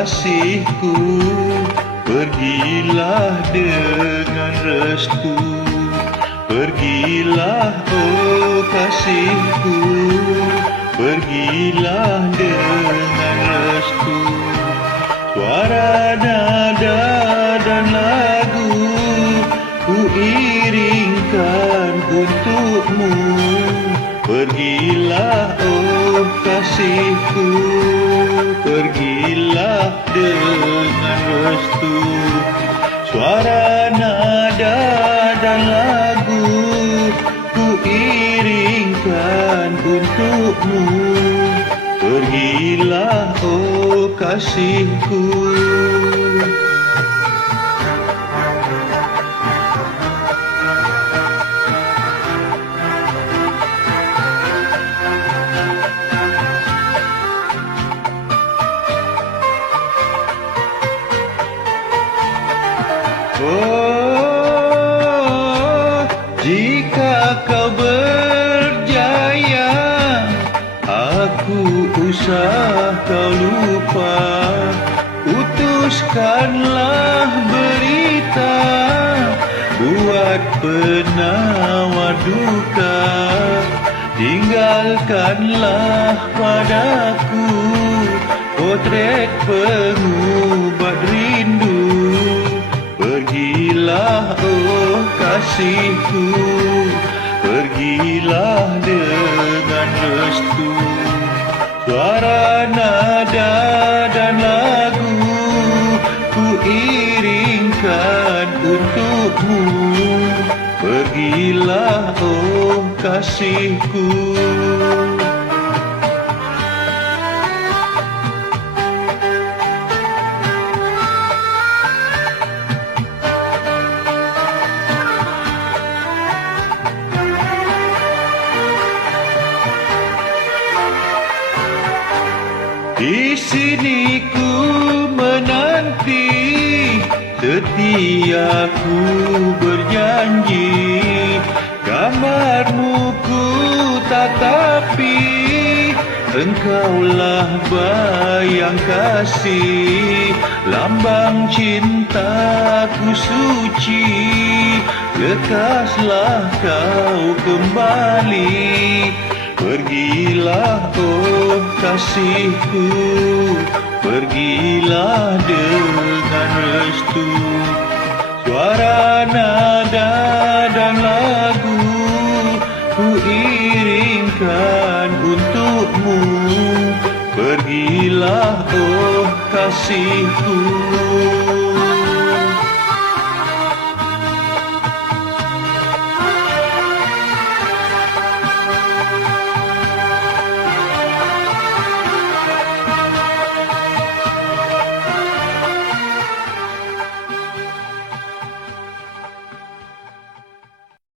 kasihku, pergilah dengan restu. Pergilah oh kasihku, pergilah dengan restu. Suara nada dan lagu ku iringkan untukmu. Pergilah oh kasihku, pergilah dengan restu. Suara nada dan lagu ku iringkan untukmu. Pergilah oh kasihku. Oh, jika kau berjaya, aku usah kau lupa. Utuskanlah berita buat penawar duka. Tinggalkanlah padaku potret pengubat rindu. Pergilah oh kasihku, pergilah dengan restu. Suara nada dan lagu ku iringkan untukmu. Pergilah oh kasihku. Di sini ku menanti, setia ku berjanji. Kamarmu ku tatapi, engkaulah bayang kasih. Lambang cintaku suci, lekaslah kau kembali. Pergilah oh kasihku, pergilah dengan restu. Suara nada dan lagu ku iringkan untukmu. Pergilah oh kasihku.